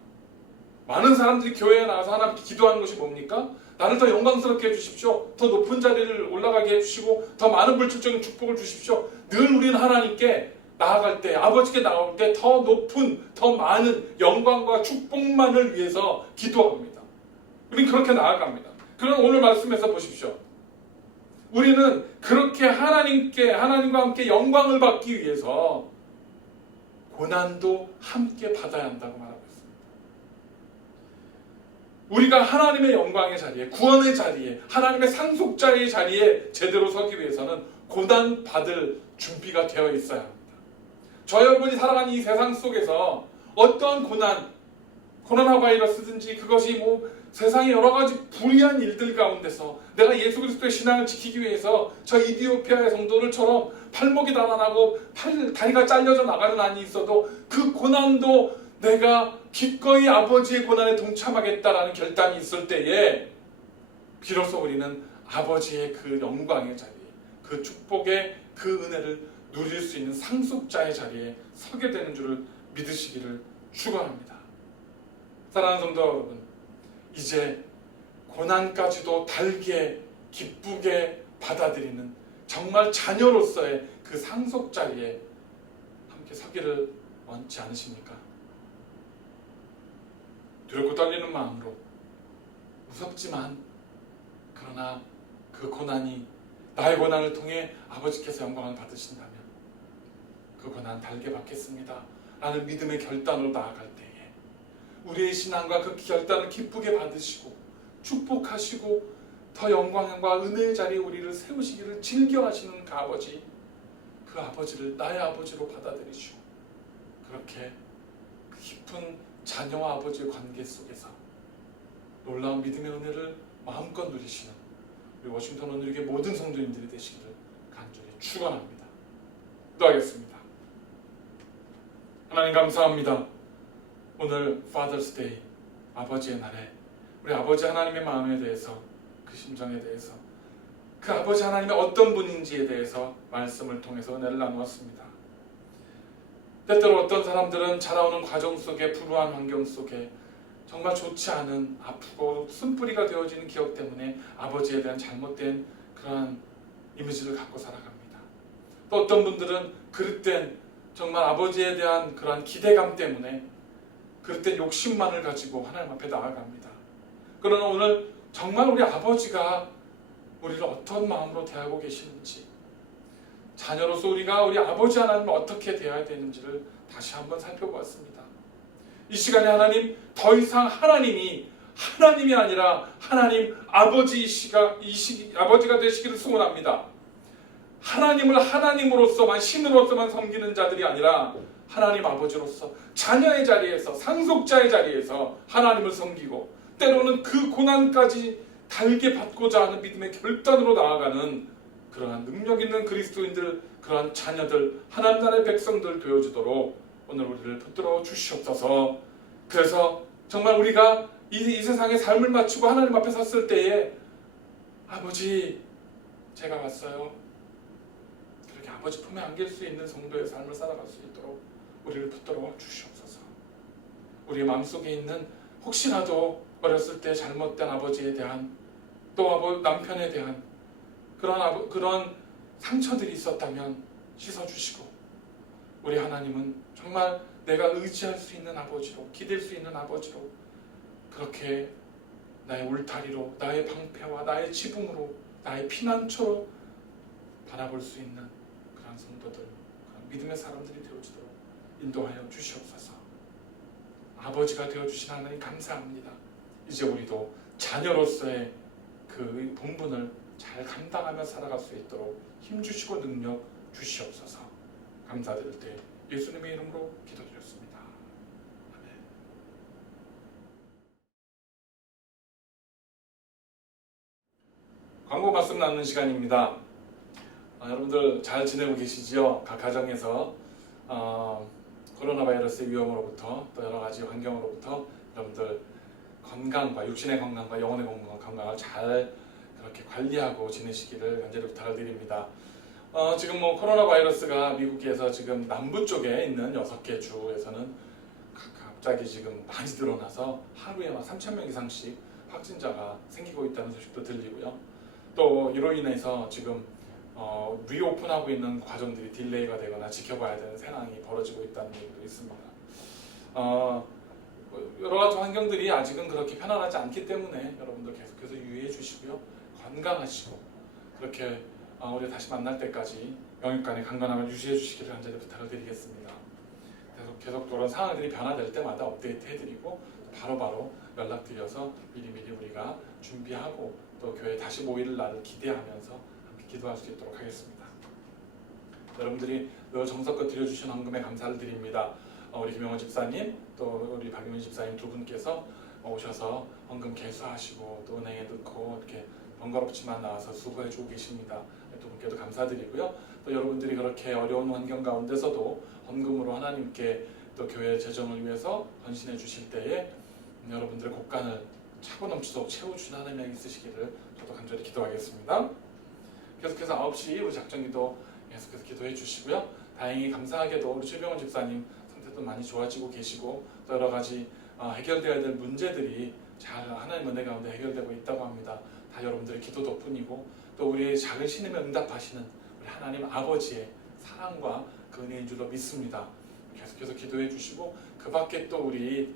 많은 사람들이 교회에 나와서 하나님께 기도하는 것이 뭡니까? 나를 더 영광스럽게 해주십시오. 더 높은 자리를 올라가게 해주시고 더 많은 물질적인 축복을 주십시오. 늘 우리는 하나님께 나아갈 때, 아버지께 나올 때 더 높은, 더 많은 영광과 축복만을 위해서 기도합니다. 우리는 그렇게 나아갑니다. 그럼 오늘 말씀에서 보십시오. 우리는 그렇게 하나님과 함께 영광을 받기 위해서 고난도 함께 받아야 한다고 말하고 있습니다. 우리가 하나님의 영광의 자리에, 구원의 자리에, 하나님의 상속자의 자리에 제대로 서기 위해서는 고난 받을 준비가 되어 있어야 합니다. 저 여러분이 살아가는 이 세상 속에서 어떠한 코로나 바이러스든지 그것이 세상의 여러 가지 불의한 일들 가운데서 내가 예수 그리스도의 신앙을 지키기 위해서 저 이디오피아의 성도들처럼 팔목이 달아나고 다리가 잘려져 나가는 한이 있어도 그 고난도 내가 기꺼이 아버지의 고난에 동참하겠다라는 결단이 있을 때에 비로소 우리는 아버지의 그 영광의 자리에, 그 축복의 그 은혜를 누릴 수 있는 상속자의 자리에 서게 되는 줄을 믿으시기를 축원합니다. 사랑하는 성도 여러분, 이제 고난까지도 달게 기쁘게 받아들이는 정말 자녀로서의 그 상속 자리에 함께 서기를 원치 않으십니까? 두렵고 떨리는 마음으로 무섭지만 그러나 그 고난이 나의 고난을 통해 아버지께서 영광을 받으신다면 그 고난 달게 받겠습니다 라는 믿음의 결단으로 나아갈 때에 우리의 신앙과 그 결단을 기쁘게 받으시고 축복하시고 더 영광과 은혜의 자리에 우리를 세우시기를 즐겨하시는 그 아버지를 나의 아버지로 받아들이시고 그렇게 그 깊은 자녀와 아버지의 관계 속에서 놀라운 믿음의 은혜를 마음껏 누리시는 우리 워싱턴 원누리교회 모든 성도님들이 되시기를 간절히 축원합니다. 기도하겠습니다. 하나님 감사합니다. 오늘 Father's Day, 아버지의 날에 우리 아버지 하나님의 마음에 대해서, 그 심정에 대해서, 그 아버지 하나님의 어떤 분인지에 대해서 말씀을 통해서 은혜를 나누었습니다. 때때로 어떤 사람들은 자라오는 과정 속에, 불우한 환경 속에 정말 좋지 않은, 아프고 쓴뿌리가 되어지는 기억 때문에 아버지에 대한 잘못된 그러한 이미지를 갖고 살아갑니다. 또 어떤 분들은 그릇된 정말 아버지에 대한 그러한 기대감 때문에 그릇된 욕심만을 가지고 하나님 앞에 나아갑니다. 그러나 오늘 정말 우리 아버지가 우리를 어떤 마음으로 대하고 계시는지, 자녀로서 우리가 우리 아버지 하나님을 어떻게 대해야 되는지를 다시 한번 살펴보았습니다. 이 시간에 하나님, 더 이상 하나님이 아니라 하나님 아버지가 되시기를 소원합니다. 하나님을 하나님으로서만, 신으로서만 섬기는 자들이 아니라 하나님 아버지로서 자녀의 자리에서, 상속자의 자리에서 하나님을 섬기고, 때로는 그 고난까지 달게 받고자 하는 믿음의 결단으로 나아가는 그러한 능력 있는 그리스도인들, 그러한 자녀들, 하나님 나라의 백성들 되어주도록 오늘 우리를 붙들어 주시옵소서. 그래서 정말 우리가 이 세상의 삶을 마치고 하나님 앞에 섰을 때에 아버지, 제가 왔어요, 그렇게 아버지 품에 안길 수 있는 성도의 삶을 살아갈 수 있도록 우리를 붙들어 주시옵소서. 우리의 마음속에 있는 혹시라도 어렸을 때 잘못된 아버지에 대한, 또 남편에 대한 그런 상처들이 있었다면 씻어주시고, 우리 하나님은 정말 내가 의지할 수 있는 아버지로, 기댈 수 있는 아버지로, 그렇게 나의 울타리로, 나의 방패와 나의 지붕으로, 나의 피난처로 바라볼 수 있는 그런 성도들, 그런 믿음의 사람들이 되어주도록 인도하여 주시옵소서. 아버지가 되어주신 하나님 감사합니다. 이제 우리도 자녀로서의 그 본분을 잘 감당하며 살아갈 수 있도록 힘주시고 능력 주시옵소서. 감사드릴 때 예수님의 이름으로 기도드렸습니다. 아멘. 광고 말씀 나누는 시간입니다. 여러분들 잘 지내고 계시지요? 각 가정에서 코로나 바이러스의 위험으로부터, 또 여러 가지 환경으로부터 여러분들 건강과, 육신의 건강과 영혼의 건강을 잘 그렇게 관리하고 지내시기를 간절히 부탁을 드립니다. 지금 코로나 바이러스가 미국에서 지금 남부 쪽에 있는 6개 주에서는 갑자기 지금 많이 늘어나서 하루에 막 3,000명 이상씩 확진자가 생기고 있다는 소식도 들리고요. 또 이로 인해서 지금 리오픈하고 있는 과정들이 딜레이가 되거나 지켜봐야 되는 상황이 벌어지고 있다는 얘기도 있습니다. 여러 가지 환경들이 아직은 그렇게 편안하지 않기 때문에 여러분들 계속해서 유의해 주시고요. 건강하시고, 그렇게 우리 다시 만날 때까지 영육간의 강건함을 유지해 주시기를 간절히 부탁을 드리겠습니다. 계속 그런 상황들이 변화될 때마다 업데이트 해드리고 바로바로 연락드려서 미리미리 우리가 준비하고, 또 교회 다시 모일 날을 기대하면서 함께 기도할 수 있도록 하겠습니다. 여러분들이 늘 정성껏 드려주신 헌금에 감사를 드립니다. 우리 김영원 집사님, 또 우리 박유민 집사님 두 분께서 오셔서 헌금 개수하시고 또 은행에 넣고 이렇게 번거롭지만 나와서 수고해주고 계십니다. 두 분께도 감사드리고요. 또 여러분들이 그렇게 어려운 환경 가운데서도 헌금으로 하나님께 또 교회 재정을 위해서 헌신해 주실 때에 여러분들의 곳간을 차고 넘치도록 채워주신 하나님이 있으시기를 저도 간절히 기도하겠습니다. 계속해서 9시 우리 작정기도 계속해서 기도해 주시고요. 다행히 감사하게도 우리 최병원 집사님 상태도 많이 좋아지고 계시고, 또 여러 가지 해결되어야 될 문제들이 잘 하나님 은혜 가운데 해결되고 있다고 합니다. 다 여러분들의 기도 덕분이고, 또 우리의 작은 신음에 응답하시는 우리 하나님 아버지의 사랑과 그 은혜인 줄로 믿습니다. 계속해서 기도해 주시고, 그 밖에 또 우리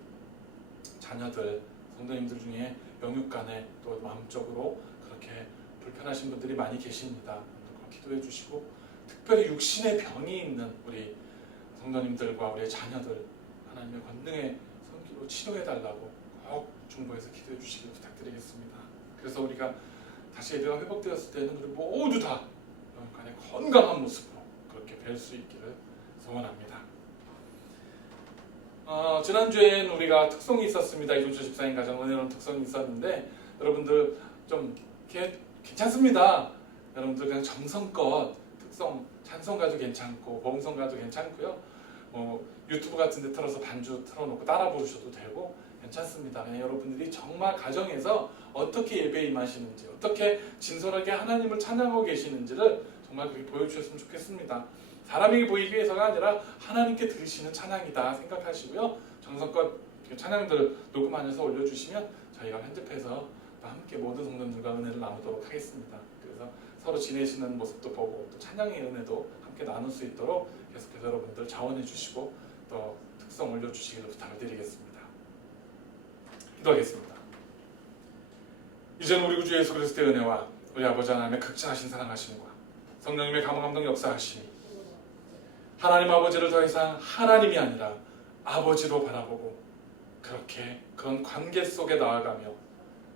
자녀들, 성도님들 중에 영육간에 또 마음적으로 그렇게 불편하신 분들이 많이 계십니다. 기도해 주시고, 특별히 육신의 병이 있는 우리 성도님들과 우리 자녀들 하나님의 권능의 손길로 치료해 달라고 꼭 중보해서 기도해 주시길 부탁드리겠습니다. 그래서 우리가 다시 예배가 회복되었을 때는 우리 모두 다 영육간의 건강한 모습으로 그렇게 뵐 수 있기를 소원합니다. 지난주엔 우리가 특송이 있었습니다. 이종철 집사님 가정 은혜로운 특송이 있었는데, 여러분들 좀 괜찮습니다. 여러분들 그냥 정성껏 특송, 찬송가도 괜찮고 복음성가도 괜찮고요. 유튜브 같은 데 틀어서 반주 틀어놓고 따라 부르셔도 되고 괜찮습니다. 그냥 여러분들이 정말 가정에서 어떻게 예배에 임하시는지, 어떻게 진솔하게 하나님을 찬양하고 계시는지를 정말 그렇게 보여주셨으면 좋겠습니다. 사람에게 보이기 위해서가 아니라 하나님께 들으시는 찬양이다 생각하시고요. 정성껏 찬양들 녹음하셔서 올려주시면 저희가 편집해서 또 함께 모든 성도님들과 은혜를 나누도록 하겠습니다. 그래서 서로 지내시는 모습도 보고 또 찬양의 은혜도 함께 나눌 수 있도록 계속해서 여러분들 자원해 주시고 또 특성 올려주시기를 부탁을 드리겠습니다. 기도하겠습니다. 이제는 우리 구주 예수 그리스도의 은혜와 우리 아버지 하나님의 극진하신 사랑하심과 성령님의 감동 역사하심이 하나님 아버지를 더 이상 하나님이 아니라 아버지로 바라보고 그렇게 그런 관계 속에 나아가며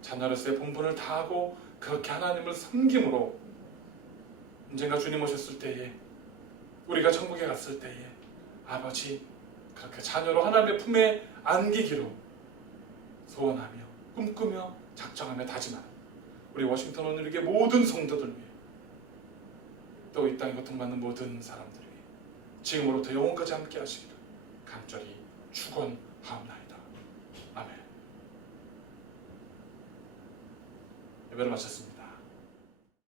자녀로서의 본분을 다하고 그렇게 하나님을 섬김으로 언젠가 주님 오셨을 때에 우리가 천국에 갔을 때에 아버지 그렇게 자녀로 하나님의 품에 안기기로 소원하며 꿈꾸며 작정하며 다짐하는 우리 워싱턴 온누리교회 모든 성도들 위해 또 이 땅에 고통받는 모든 사람들 위해 지금으로부터 영원까지 함께 하시기를 간절히 축원하옵나이다. 아멘. 예배를 마쳤습니다.